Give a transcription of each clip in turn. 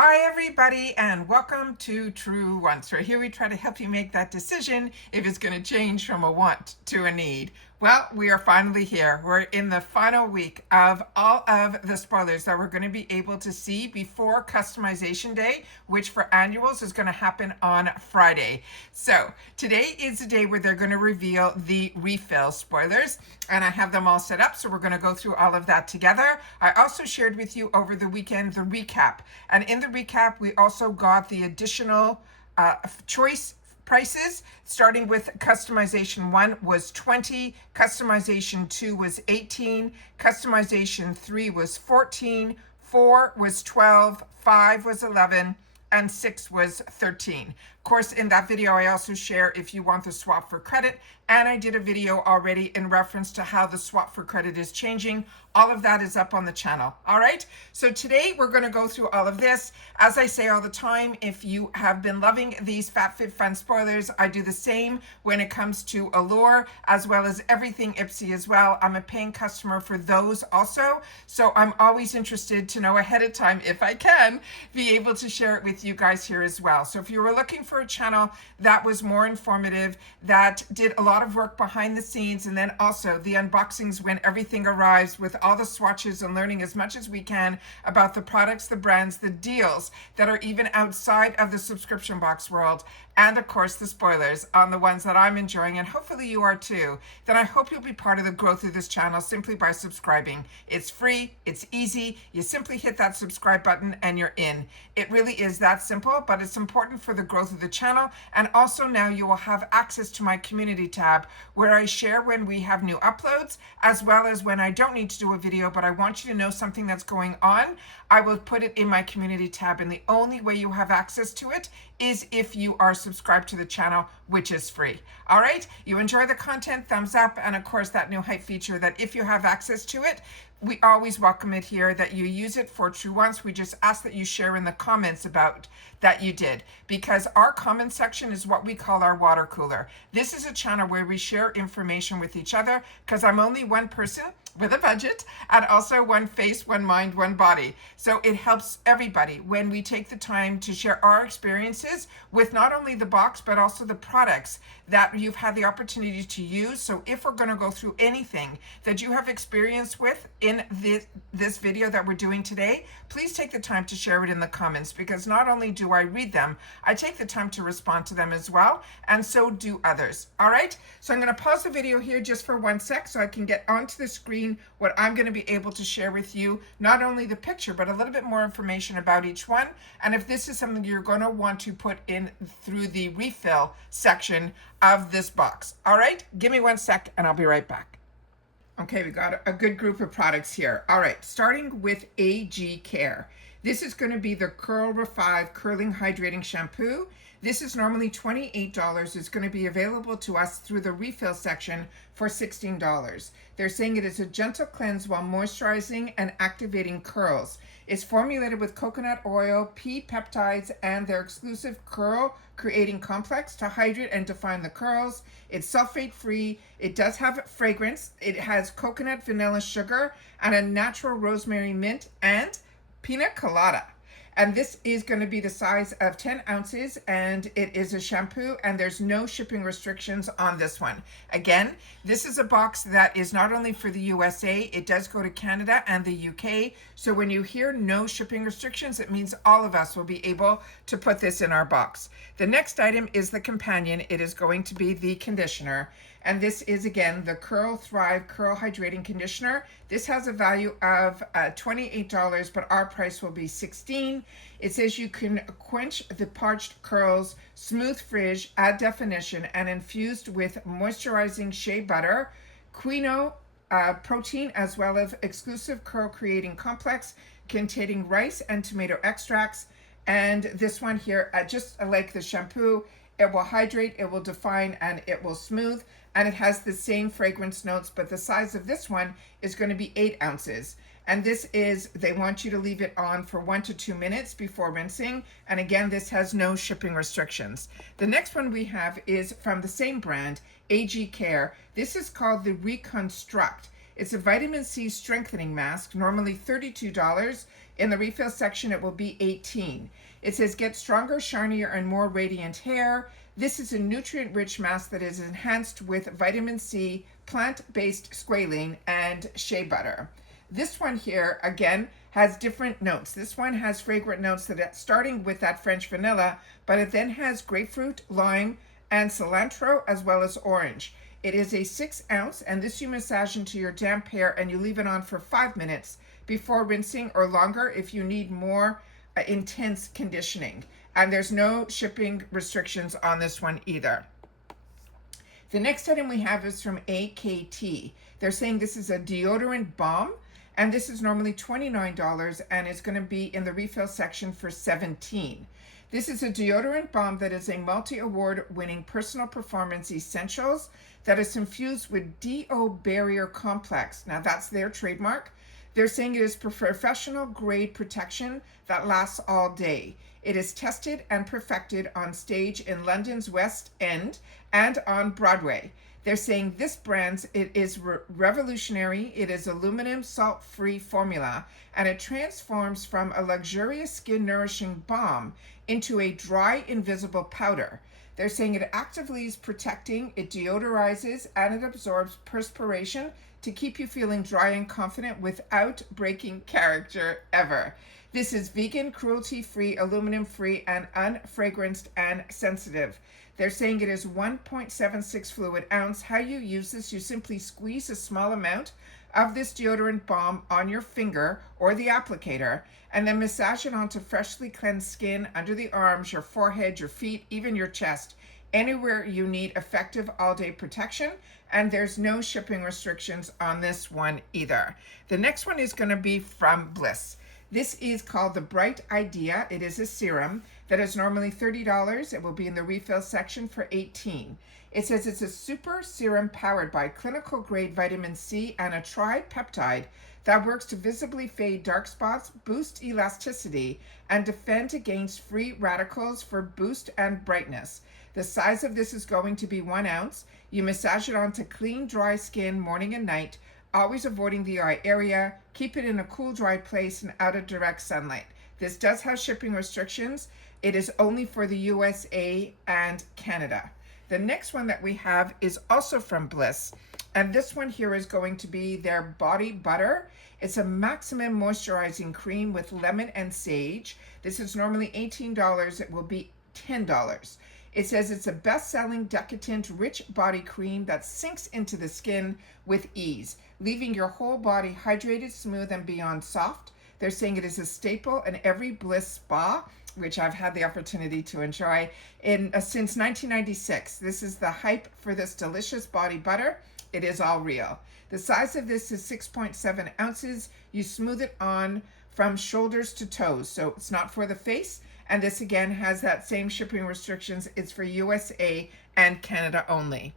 Hi everybody and welcome to True Wants, where here we try to help you make that decision if it's going to change from a want to a need. Well, we are finally here. We're in the final week of all of the spoilers that we're going to be able to see before customization day, which for annuals is going to happen on Friday. So today is the day where they're going to reveal the refill spoilers, and I have them all set up, so we're going to go through all of that together. I also shared with you over the weekend the recap, and in the recap we also got the additional choice prices, starting with customization 1 was 20, customization 2 was 18, customization 3 was 14, 4 was 12, 5 was 11, and 6 was 13. Of course, in that video, I also share if you want the swap for credit, and I did a video already in reference to how the swap for credit is changing. All of that is up on the channel. All right, so today we're going to go through all of this. As I say all the time, if you have been loving these FabFitFun spoilers, I do the same when it comes to Allure, as well as everything IPSY as well. I'm a paying customer for those also, so I'm always interested to know ahead of time, if I can, be able to share it with you guys here as well. So if you were looking for a channel that was more informative, that did a lot of work behind the scenes, and then also the unboxings when everything arrives with all the swatches and learning as much as we can about the products, the brands, the deals that are even outside of the subscription box world, and of course the spoilers on the ones that I'm enjoying, and hopefully you are too, then I hope you'll be part of the growth of this channel simply by subscribing. It's free, it's easy, you simply hit that subscribe button and you're in. It really is that simple, but it's important for the growth of the channel, and also now you will have access to my community tab where I share when we have new uploads, as well as when I don't need to do a video but I want you to know something that's going on. I will put it in my community tab, and the only way you have access to it is if you are subscribed to the channel, which is free. All right, you enjoy the content, thumbs up, and of course that new hype feature that if you have access to it, we always welcome it here, that you use it for True Wants. We just ask that you share in the comments about that you did, because our comment section is what we call our water cooler. This is a channel where we share information with each other, because I'm only one person with a budget, and also one face, one mind, one body. So it helps everybody when we take the time to share our experiences with not only the box, but also the products that you've had the opportunity to use. So if we're going to go through anything that you have experience with in this video that we're doing today, please take the time to share it in the comments, because not only do I read them, I take the time to respond to them as well, and so do others. All right, so I'm going to pause the video here just for 1 sec so I can get onto the screen what I'm going to be able to share with you, not only the picture, but a little bit more information about each one, and if this is something you're going to want to put in through the refill section of this box. All right, give me 1 sec and I'll be right back. Okay, we got a good group of products here. All right, starting with AG Care. This is going to be the Curl Revive Curling Hydrating Shampoo. This is normally $28. It's going to be available to us through the refill section for $16. They're saying it is a gentle cleanse while moisturizing and activating curls. It's formulated with coconut oil, pea peptides, and their exclusive curl creating complex to hydrate and define the curls. It's sulfate free. It does have fragrance. It has coconut vanilla sugar and a natural rosemary mint and pina colada. And this is going to be the size of 10 ounces, and it is a shampoo, and there's no shipping restrictions on this one. Again, this is a box that is not only for the USA, it does go to Canada and the UK. So when you hear no shipping restrictions, it means all of us will be able to put this in our box. The next item is the companion. It is going to be the conditioner. And this is, again, the Curl Thrive Curl Hydrating Conditioner. This has a value of $28, but our price will be $16. It says you can quench the parched curls, smooth frizz, add definition, and infused with moisturizing shea butter, quinoa protein, as well as exclusive curl creating complex containing rice and tomato extracts. And this one here, just like the shampoo, it will hydrate, it will define, and it will smooth. And it has the same fragrance notes, but the size of this one is going to be 8 ounces. And this is, they want you to leave it on for 1 to 2 minutes before rinsing. And again, this has no shipping restrictions. The next one we have is from the same brand, AG Care. This is called the Reconstruct. It's a vitamin C strengthening mask, normally $32. In the refill section, it will be $18. It says get stronger, shinier, and more radiant hair. This is a nutrient-rich mask that is enhanced with vitamin C, plant-based squalene, and shea butter. This one here, again, has different notes. This one has fragrant notes that starting with that French vanilla, but it then has grapefruit, lime, and cilantro, as well as orange. It is a 6 ounce, and this you massage into your damp hair and you leave it on for 5 minutes before rinsing, or longer if you need more intense conditioning. And there's no shipping restrictions on this one either. The next item we have is from AKT. They're saying this is a deodorant balm, and this is normally $29, and it's going to be in the refill section for $17. This is a deodorant balm that is a multi-award winning personal performance essentials that is infused with DO barrier complex. Now that's their trademark. They're saying it is professional grade protection that lasts all day. It is tested and perfected on stage in London's West End and on Broadway. They're saying this brand, it is revolutionary. It is aluminum salt-free formula, and it transforms from a luxurious skin nourishing balm into a dry invisible powder. They're saying it actively is protecting, it deodorizes, and it absorbs perspiration to keep you feeling dry and confident without breaking character ever. This is vegan, cruelty-free, aluminum-free, and unfragranced and sensitive. They're saying it is 1.76 fluid ounce. How you use this, you simply squeeze a small amount of this deodorant balm on your finger or the applicator, and then massage it onto freshly cleansed skin under the arms, your forehead, your feet, even your chest, anywhere you need effective all-day protection. And there's no shipping restrictions on this one either. The next one is going to be from Bliss. This is called the Bright Idea. It is a serum that is normally $30. It will be in the refill section for $18. It says it's a super serum powered by clinical grade vitamin C and a tripeptide that works to visibly fade dark spots, boost elasticity, and defend against free radicals for boost and brightness. The size of this is going to be 1 ounce. You massage it onto clean, dry skin morning and night, always avoiding the eye area. Keep it in a cool, dry place and out of direct sunlight. This does have shipping restrictions. It is only for the USA and Canada. The next one that we have is also from Bliss, and this one here is going to be their body butter. It's a maximum moisturizing cream with lemon and sage. This is normally $18. It will be $10. It says it's a best-selling decadent rich body cream that sinks into the skin with ease, leaving your whole body hydrated, smooth, and beyond soft. They're saying it is a staple in every Bliss spa, which I've had the opportunity to enjoy since 1996. This is the hype for this delicious body butter. It is all real. The size of this is 6.7 ounces. You smooth it on from shoulders to toes, so it's not for the face. And this again has that same shipping restrictions. It's for USA and Canada only.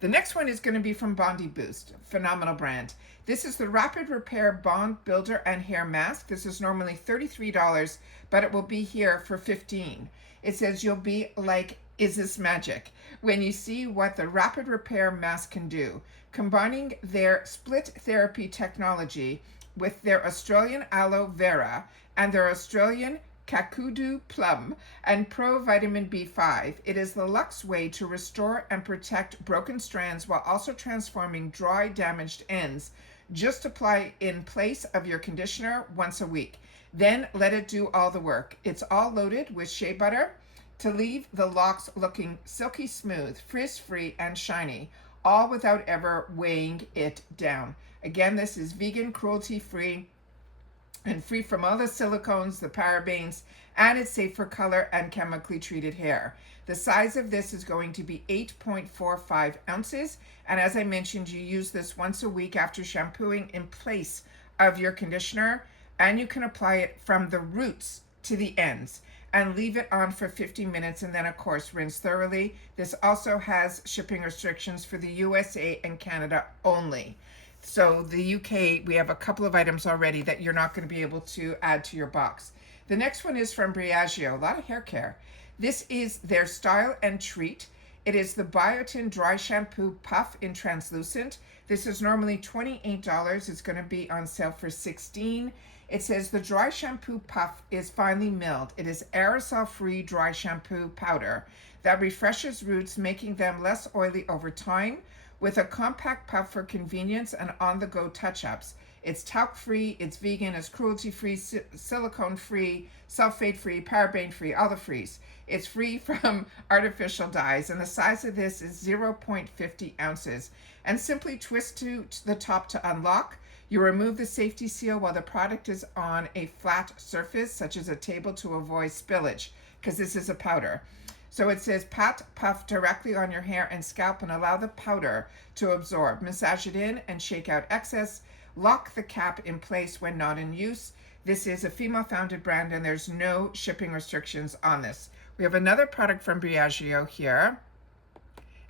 The next one is going to be from Bondi Boost, phenomenal brand. This is the Rapid Repair Bond Builder and Hair Mask. This is normally $33, but it will be here for $15. It says you'll be like, is this magic? When you see what the Rapid Repair Mask can do, combining their split therapy technology with their Australian aloe vera and their Australian Kakudu Plum and Pro Vitamin B5. It is the luxe way to restore and protect broken strands while also transforming dry, damaged ends. Just apply in place of your conditioner once a week. Then let it do all the work. It's all loaded with shea butter to leave the locks looking silky smooth, frizz-free, and shiny, all without ever weighing it down. Again, this is vegan, cruelty-free, and free from all the silicones, the parabens, and it's safe for color and chemically treated hair. The size of this is going to be 8.45 ounces. And as I mentioned, you use this once a week after shampooing in place of your conditioner. And you can apply it from the roots to the ends and leave it on for 50 minutes. And then of course, rinse thoroughly. This also has shipping restrictions for the USA and Canada only. So the UK, we have a couple of items already that you're not going to be able to add to your box. The next one is from Briogeo, a lot of hair care. This is their Style and Treat. It is the Biotin Dry Shampoo Puff in Translucent. This is normally $28. It's going to be on sale for $16. It says the dry shampoo puff is finely milled. It is aerosol-free dry shampoo powder that refreshes roots, making them less oily over time, with a compact puff for convenience and on-the-go touch-ups. It's talc-free, it's vegan, it's cruelty-free, silicone-free, sulfate-free, paraben-free, all the frees. It's free from artificial dyes, and the size of this is 0.50 ounces. And simply twist to the top to unlock. You remove the safety seal while the product is on a flat surface, such as a table, to avoid spillage, because this is a powder. So it says pat, puff directly on your hair and scalp and allow the powder to absorb. Massage it in and shake out excess. Lock the cap in place when not in use. This is a female-founded brand and there's no shipping restrictions on this. We have another product from Briogeo here,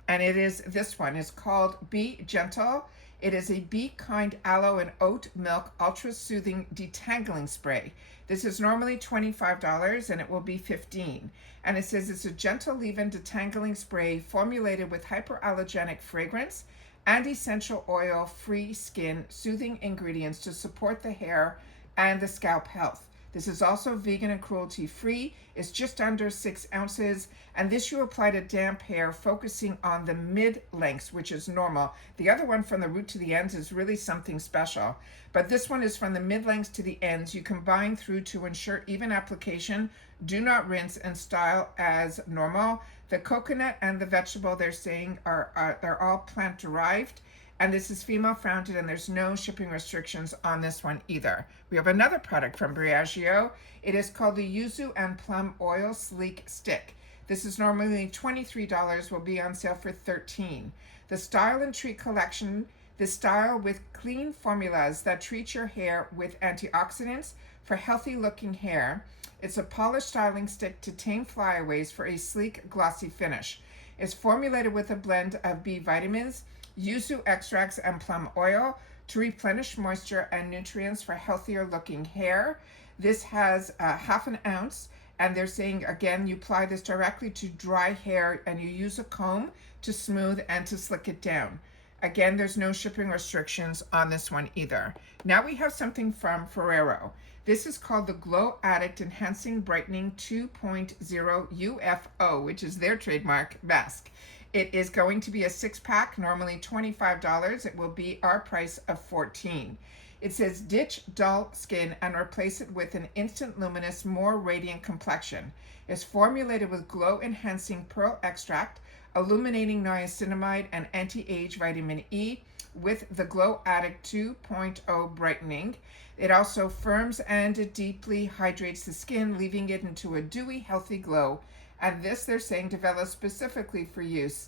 and it is this one. It's called Be Gentle. It is a Be Kind Aloe and Oat Milk Ultra Soothing Detangling Spray. This is normally $25 and it will be $15. And it says it's a gentle leave-in detangling spray formulated with hyperallergenic fragrance and essential oil-free skin soothing ingredients to support the hair and the scalp health. This is also vegan and cruelty-free. It's just under 6 ounces. And this you apply to damp hair, focusing on the mid-lengths, which is normal. The other one from the root to the ends is really something special. But this one is from the mid-lengths to the ends. You combine through to ensure even application. Do not rinse and style as normal. The coconut and the vegetable they're saying they're all plant-derived. And this is female-founded, and there's no shipping restrictions on this one either. We have another product from Briogeo. It is called the Yuzu and Plum Oil Sleek Stick. This is normally $23, will be on sale for $13. The Style and Treat collection, the style with clean formulas that treat your hair with antioxidants for healthy-looking hair. It's a polished styling stick to tame flyaways for a sleek, glossy finish. It's formulated with a blend of B vitamins, yuzu extracts, and plum oil to replenish moisture and nutrients for healthier looking hair. This has half an ounce, and they're saying, again, you apply this directly to dry hair and you use a comb to smooth and to slick it down. Again, there's no shipping restrictions on this one either. Now we have something from Foreo. This is called the Glow Addict Enhancing Brightening 2.0 UFO, which is their trademark mask. It is going to be a 6-pack, normally $25. It will be our price of $14. It says ditch dull skin and replace it with an instant luminous, more radiant complexion. It's formulated with glow-enhancing pearl extract, illuminating niacinamide, and anti-age vitamin E with the Glow Addict 2.0 brightening. It also firms and it deeply hydrates the skin, leaving it into a dewy, healthy glow. And this, they're saying, developed specifically for use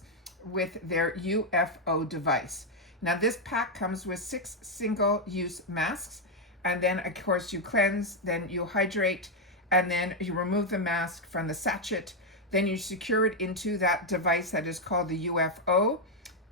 with their UFO device. Now, this pack comes with 6 single-use masks. And then, of course, you cleanse, then you hydrate, and then you remove the mask from the sachet. Then you secure it into that device that is called the UFO.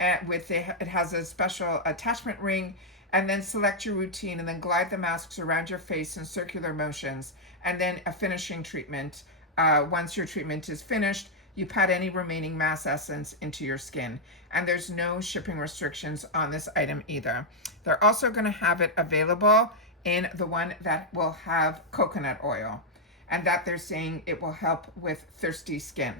It has a special attachment ring. And then select your routine and then glide the masks around your face in circular motions. And then a finishing treatment. Once your treatment is finished, you pat any remaining mask essence into your skin. And there's no shipping restrictions on this item either. They're also going to have it available in the one that will have coconut oil. And that they're saying it will help with thirsty skin.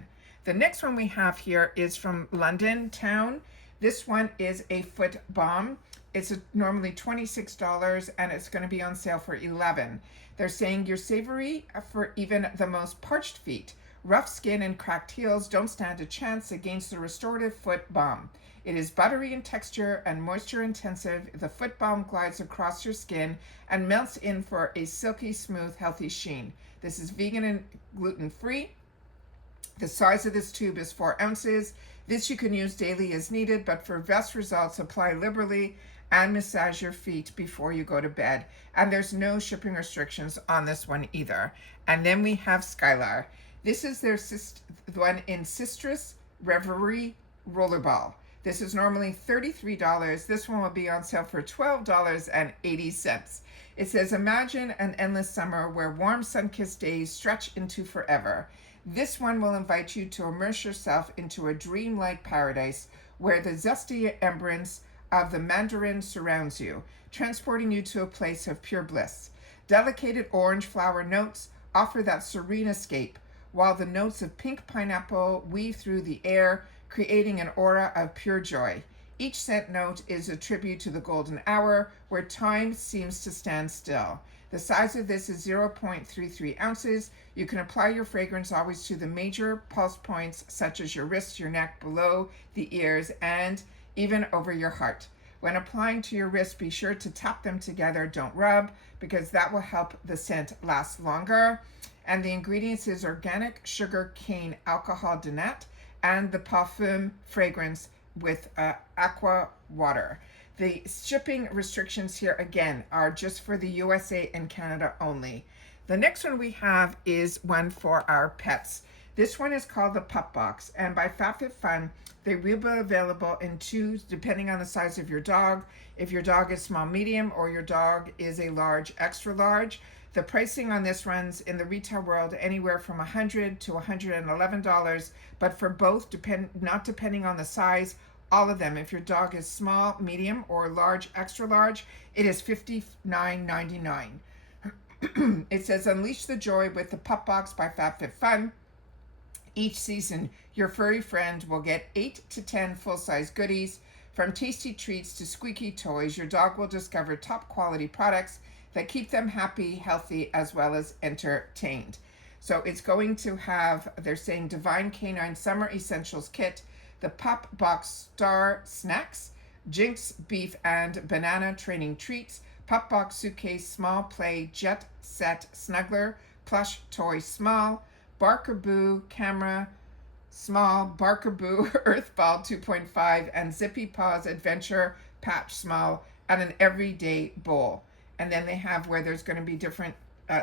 The next one we have here is from Londontown. This one is a foot balm. It's normally $26 and it's going to be on sale for $11. They're saying you're savory for even the most parched feet. Rough skin and cracked heels don't stand a chance against the restorative foot balm. It is buttery in texture and moisture intensive. The foot balm glides across your skin and melts in for a silky, smooth, healthy sheen. This is vegan and gluten-free. The size of this tube is 4 ounces. This you can use daily as needed, but for best results, apply liberally and massage your feet before you go to bed. And there's no shipping restrictions on this one either. And then we have Skylar. This is their one in Citrus Reverie Rollerball. This is normally $33. This one will be on sale for $12.80. It says, imagine an endless summer where warm sun-kissed days stretch into forever. This one will invite you to immerse yourself into a dreamlike paradise where the zesty embrace of the mandarin surrounds you, transporting you to a place of pure bliss. Delicate orange flower notes offer that serene escape, while the notes of pink pineapple weave through the air, creating an aura of pure joy. Each scent note is a tribute to the golden hour, where time seems to stand still. The size of this is 0.33 ounces. You can apply your fragrance always to the major pulse points, such as your wrists, your neck, below the ears, and even over your heart. When applying to your wrist, be sure to tap them together, don't rub, because that will help the scent last longer. And the ingredients is organic sugar cane alcohol dinette and the perfume fragrance with aqua water. The shipping restrictions here again are just for the USA and Canada only. The next one we have is one for our pets. This one is called the Pup Box, and by FabFitFun, they will be available in two, depending on the size of your dog. If your dog is small, medium, or your dog is a large, extra large. The pricing on this runs in the retail world anywhere from $100 to $111, but for both, not depending on the size, all of them, if your dog is small, medium, or large, extra large, it is $59.99. It says, unleash the joy with the Pup Box by FabFitFun. Each season, your furry friend will get 8 to 10 full-size goodies. From tasty treats to squeaky toys, your dog will discover top quality products that keep them happy, healthy, as well as entertained. So it's going to have, they're saying, Divine Canine Summer Essentials Kit, the Pup Box Star Snacks, Jinx Beef and Banana Training Treats, Pup Box Suitcase Small Play Jet Set Snuggler, Plush Toy Small, Barkaboo Camera Small, Barkaboo Earth Ball 2.5, and Zippy Paws Adventure Patch Small, and an everyday bowl. And then they have where there's going to be different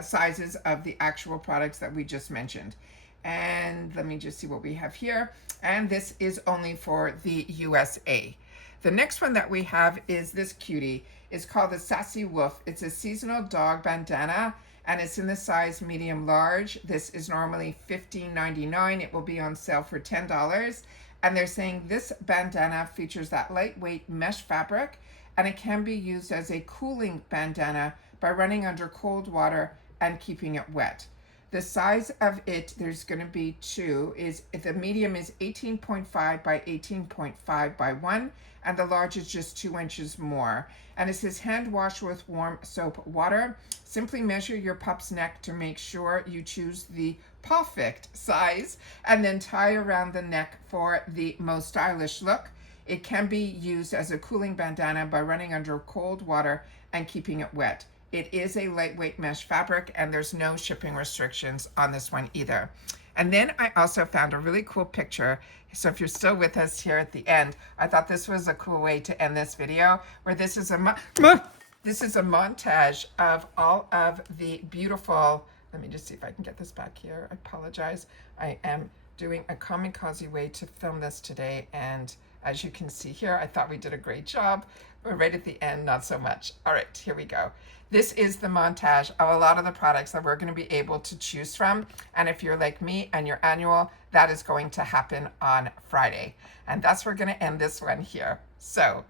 sizes of the actual products that we just mentioned. And let me just see what we have here. And this is only for the USA. The next one that we have is this cutie. It's called the Sassy Wolf. It's a seasonal dog bandana, and it's in the size medium large. This is normally $15.99. It will be on sale for $10. And they're saying this bandana features that lightweight mesh fabric, and it can be used as a cooling bandana by running under cold water and keeping it wet. The size of it, there's going to be two, is the medium is 18.5 by 18.5 by 1, and the large is just 2 inches more. And it says hand wash with warm soap water. Simply measure your pup's neck to make sure you choose the perfect size, and then tie around the neck for the most stylish look. It can be used as a cooling bandana by running under cold water and keeping it wet. It is a lightweight mesh fabric, and there's no shipping restrictions on this one either. And then I also found a really cool picture. So if you're still with us here at the end, I thought this was a cool way to end this video, where this is a montage of all of the beautiful, let me just see if I can get this back here. I apologize. I am doing a kamikaze way to film this today, and as you can see here, I thought we did a great job, but right at the end, not so much. All right, here we go. This is the montage of a lot of the products that we're going to be able to choose from. And if you're like me and you're annual, that is going to happen on Friday. And that's where we're going to end this one here. So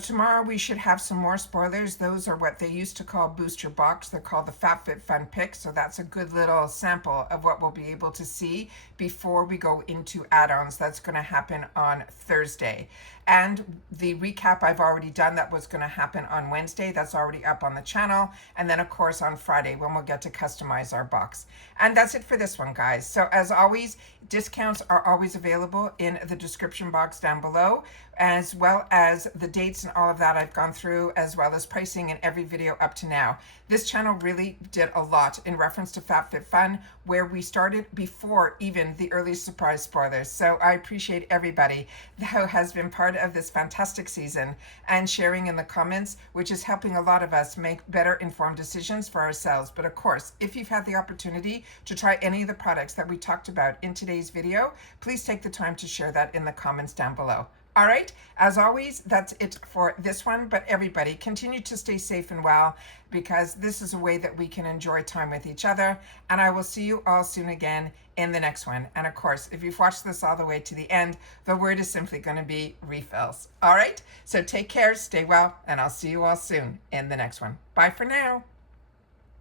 tomorrow we should have some more spoilers. Those are what they used to call booster box. They're called the FabFitFun picks. So that's a good little sample of what we'll be able to see before we go into add-ons. That's going to happen on Thursday. And the recap I've already done, that was going to happen on Wednesday. That's already up on the channel. And then of course on Friday when we'll get to customize our box. And that's it for this one, guys. So as always, discounts are always available in the description box down below, as well as the dates and all of that I've gone through, as well as pricing in every video up to now. This channel really did a lot in reference to FabFitFun, where we started before even the early surprise spoilers. So I appreciate everybody who has been part of this fantastic season and sharing in the comments, which is helping a lot of us make better informed decisions for ourselves. But of course, if you've had the opportunity to try any of the products that we talked about in today's video, please take the time to share that in the comments down below. All right, as always, that's it for this one, but everybody continue to stay safe and well, because this is a way that we can enjoy time with each other, and I will see you all soon again in the next one. And of course, if you've watched this all the way to the end, the word is simply going to be refills. All right, so take care, stay well, and I'll see you all soon in the next one. Bye for now.